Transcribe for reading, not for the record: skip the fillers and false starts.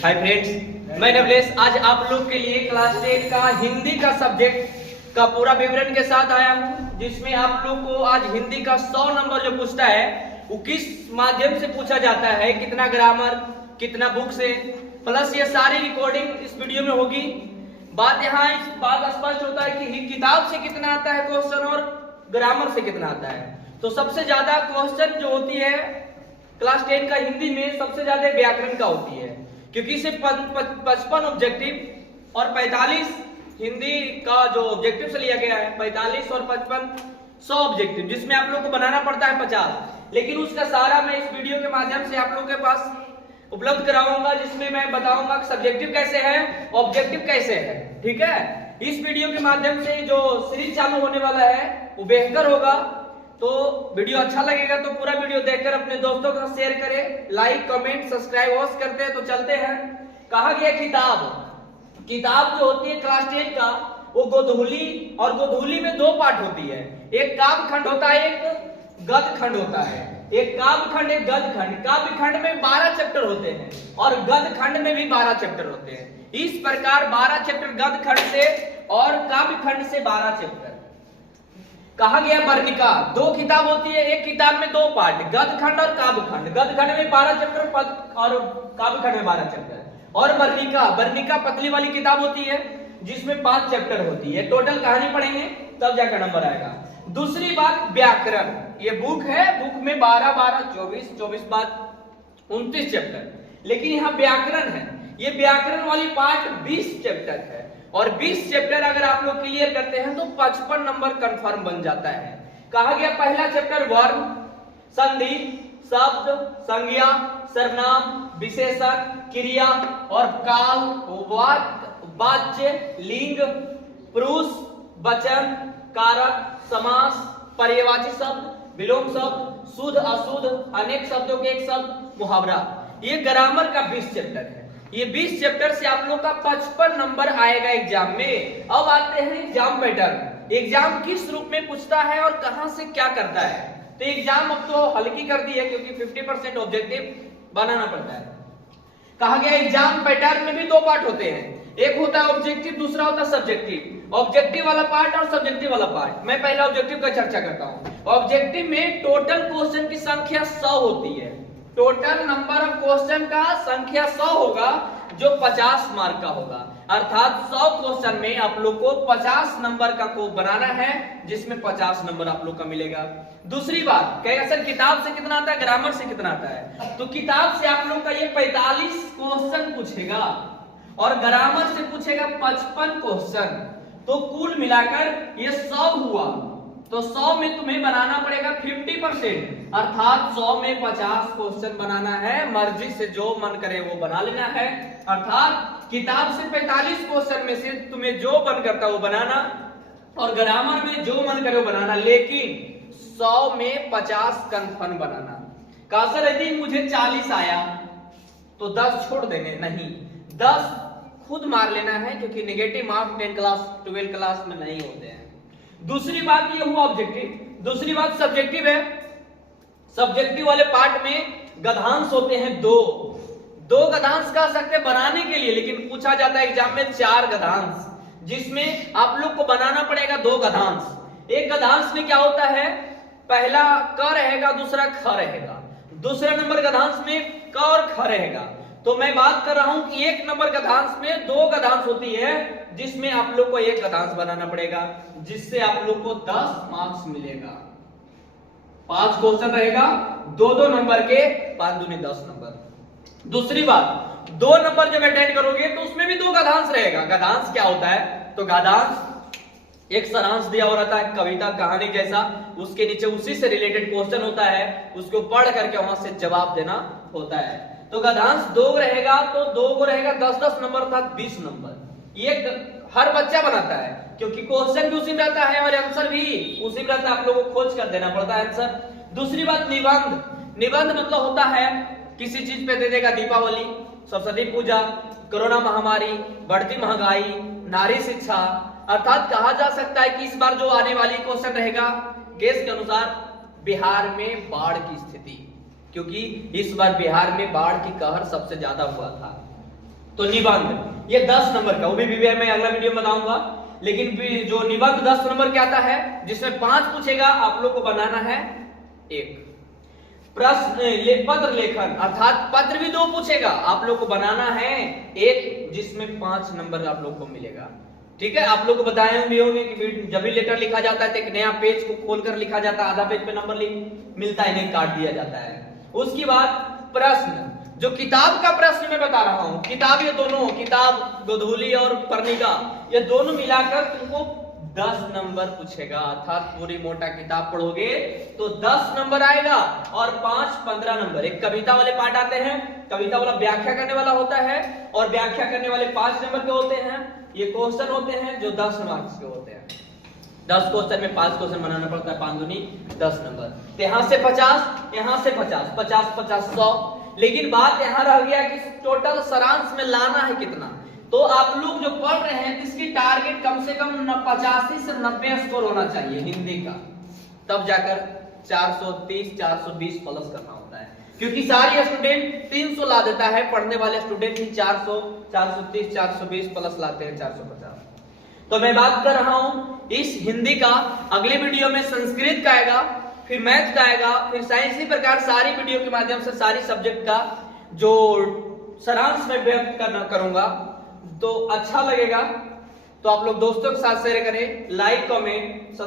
Hi friends, मैं नवलेश आज आप लोग के लिए क्लास 10 का हिंदी का सब्जेक्ट का पूरा विवरण के साथ आया हूं, जिसमें आप लोग को आज हिंदी का 100 नंबर जो पूछता है वो किस माध्यम से पूछा जाता है, कितना ग्रामर, कितना बुक से, प्लस ये सारी रिकॉर्डिंग इस वीडियो में होगी। बात यहाँ इस बात स्पष्ट होता है कि किताब से कितना आता है क्वेश्चन और ग्रामर से कितना आता है। तो सबसे ज्यादा क्वेश्चन जो होती है क्लास 10 का हिंदी में सबसे ज्यादा व्याकरण का होती है, क्योंकि इसे 55 ऑब्जेक्टिव और 45 हिंदी का जो ऑब्जेक्टिव से लिया गया है, 45 और 55 100 ऑब्जेक्टिव, जिसमें आप लोग को बनाना पड़ता है 50। लेकिन उसका सारा मैं इस वीडियो के माध्यम से आप लोग के पास उपलब्ध कराऊंगा, जिसमें मैं बताऊंगा कि सब्जेक्टिव कैसे है, ऑब्जेक्टिव कैसे है। ठीक है, इस वीडियो के माध्यम से जो सीरीज चालू होने वाला है वो बेहतर होगा। तो वीडियो अच्छा लगेगा तो पूरा वीडियो देखकर अपने दोस्तों के साथ शेयर करें, लाइक कमेंट सब्सक्राइब अवश्य करते हैं। तो चलते हैं। कहा गया किताब जो होती है क्लास 10 का वो गोधूली, और गोधूली में दो पार्ट होती है, एक काव्य खंड होता है, एक गद्य खंड होता है। एक काव्य खंड, एक गद्य खंड। काव्य खंड में 12 चैप्टर होते हैं और गद्य खंड में भी 12 चैप्टर होते हैं। इस प्रकार 12 चैप्टर गद्य खंड से और काव्य खंड से 12 चैप्टर। कहा गया वर्णिका, दो किताब होती है, एक किताब में दो पार्ट, गद्य खंड और काव्य खंड। गद्य खंड में 12 चैप्टर और काव्य खंड में 12 चैप्टर। और वर्णिका पतली वाली किताब होती है जिसमें 5 चैप्टर होती है। टोटल कहानी पढ़ेंगे तब जाकर नंबर आएगा। दूसरी बात व्याकरण, ये बुक है, बुक में 12 12 24 बात 29 चैप्टर। लेकिन यहाँ व्याकरण है, ये व्याकरण वाली पार्ट 20 चैप्टर है, और 20 चैप्टर अगर आप लोग क्लियर करते हैं तो 55 नंबर कंफर्म बन जाता है। कहा गया पहला चैप्टर वर्ण, संधि, शब्द, संज्ञा, सर्वनाम, विशेषण, क्रिया और काल, वाच्य, लिंग, पुरुष, वचन, कारक, समास, पर्यायवाची शब्द, विलोम शब्द, शुद्ध अशुद्ध, अनेक शब्दों के एक शब्द, मुहावरा। ये ग्रामर का 20 चैप्टर है। ये 20 चैप्टर से आप लोग का 55 नंबर आएगा एग्जाम में। अब आते हैं एग्जाम पैटर्न। एग्जाम किस रूप में पूछता है और कहां से क्या करता है। तो एग्जाम अब तो हल्की कर दी है, क्योंकि 50% ऑब्जेक्टिव बनाना पड़ता है। कहा गया एग्जाम पैटर्न में भी दो पार्ट होते हैं, एक होता है ऑब्जेक्टिव, दूसरा होता है सब्जेक्टिव। ऑब्जेक्टिव वाला पार्ट और सब्जेक्टिव वाला पार्ट। मैं पहला ऑब्जेक्टिव का चर्चा करता हूं। ऑब्जेक्टिव में टोटल क्वेश्चन की संख्या 100 होती है। टोटल नंबर ऑफ क्वेश्चन का संख्या 100 होगा, जो 50 मार्क का होगा। अर्थात 100 क्वेश्चन में आप लोग को 50 नंबर का को बनाना है, जिसमें 50 नंबर आप लोग का मिलेगा। दूसरी बात कहेगा सर किताब से कितना आता है, ग्रामर से कितना आता है। तो किताब से आप लोग का ये 45 क्वेश्चन पूछेगा और ग्रामर से पूछेगा 55 क्वेश्चन। तो कुल मिलाकर ये 100 हुआ। तो 100 में तुम्हें बनाना पड़ेगा 50%, अर्थात 100 में 50 क्वेश्चन बनाना है। मर्जी से जो मन करे वो बना लेना है। अर्थात किताब से 45 क्वेश्चन में से तुम्हें जो मन करता है वो बनाना, और ग्रामर में जो मन करे वो बनाना, लेकिन 100 में 50 कंफर्म बनाना। कहा सर यदि मुझे 40 आया तो 10 छोड़ देंगे, नहीं, 10 खुद मार लेना है, क्योंकि नेगेटिव मार्क्स 10 क्लास 12 क्लास में नहीं होते हैं। दूसरी बात ये हुआ ऑब्जेक्टिव। दूसरी बात सब्जेक्टिव है। सब्जेक्टिव वाले पार्ट में गद्यांश होते हैं दो गद्यांश कह सकते हैं बनाने के लिए, लेकिन पूछा जाता है एग्जाम में 4 गद्यांश, जिसमें आप लोग को बनाना पड़ेगा 2 गद्यांश। एक गद्यांश में क्या होता है, पहला क रहेगा, दूसरा ख रहेगा। दूसरा नंबर गद्यांश में क और ख रहेगा। तो मैं बात कर रहा हूं कि 1 नंबर गद्यांश में 2 गद्यांश होती है, जिसमें आप लोग को 1 गद्यांश बनाना पड़ेगा, जिससे आप लोग को 10 मार्क्स मिलेगा। 5 क्वेश्चन रहेगा, 2 नंबर के, 5 दूनी 10 नंबर। दूसरी बात 2 नंबर जब अटेंड करोगे तो उसमें भी 2 गद्यांश रहेगा। गद्यांश क्या होता है, तो गद्यांश एक सारांश दिया हो रहता है, कविता कहानी जैसा, उसके नीचे उसी से रिलेटेड क्वेश्चन होता है, उसको पढ़ करके वहां से जवाब देना होता है। तो गद्यांश 2 रहेगा, तो 2 को रहेगा 10 नंबर अर्थात 20 नंबर। ये हर बच्चा बनाता है, क्योंकि क्वेश्चन भी उसी में रहता है और आंसर भी उसी में रहता है, आप लोगों को खोज कर देना पड़ता है आंसर। दूसरी बात निबंध। निबंध मतलब होता है किसी चीज पे दे देगा, दीपावली, सरस्वती पूजा, कोरोना महामारी, बढ़ती महंगाई, नारी शिक्षा। अर्थात कहा जा सकता है कि इस बार जो आने वाली क्वेश्चन रहेगा केस के अनुसार बिहार में बाढ़ की स्थिति, क्योंकि इस बार बिहार में बाढ़ की कहर सबसे ज्यादा हुआ था। तो निबंध ये 10 नंबर का, वो भी मैं अगला वीडियो में बताऊंगा। लेकिन जो निबंध 10 नंबर के आता है, जिसमें 5 पूछेगा, आप लोग को बनाना है 1। प्रश्न पत्र लेखन अर्थात पत्र भी 2 पूछेगा, आप लोग को बनाना है 1, जिसमें 5 नंबर आप लोग को मिलेगा। ठीक है, आप लोग को बताए भी होंगे कि जब भी लेटर लिखा जाता है तो एक नया पेज को खोलकर लिखा जाता है, आधा पेज पे नंबर मिलता है, नहीं काट दिया जाता है। उसके बाद प्रश्न, जो किताब का प्रश्न मैं बता रहा हूं, किताब ये दोनों, किताब गोधूली और पर्णिका, ये दोनों मिलाकर तुमको 10 नंबर पूछेगा। अर्थात पूरी मोटा किताब पढ़ोगे तो 10 नंबर आएगा और 5 15 नंबर। एक कविता वाले पार्ट आते हैं, कविता वाला व्याख्या करने वाला होता है, और व्याख्या करने वाले 5 नंबर के होते हैं। ये क्वेश्चन होते हैं जो 10 मार्क्स के होते हैं। 10 क्वेश्चन में 5 क्वेश्चन बनाना पड़ता है, 5 दूनी 10 नंबर। तो यहाँ से 50, यहाँ से 50, 50 50 100। लेकिन बात यहाँ रह गया कि टोटल सारांश में लाना है कितना। तो आप लोग जो पढ़ रहे हैं, इसकी टारगेट कम से कम 85 से 90 स्कोर होना चाहिए हिंदी का, तब जाकर 430 420 प्लस करना होता है। क्योंकि सारी स्टूडेंट 300 ला देता है, पढ़ने वाले स्टूडेंट ही 400 430 420 प्लस लाते हैं, 450। तो मैं बात कर रहा हूं इस हिंदी का। अगले वीडियो में संस्कृत का आएगा, फिर मैथ का आएगा, फिर साइंस। इसी प्रकार सारी वीडियो के माध्यम से सारी सब्जेक्ट का जो सारांश में व्यक्त करूंगा। तो अच्छा लगेगा तो आप लोग दोस्तों के साथ शेयर करें, लाइक कमेंट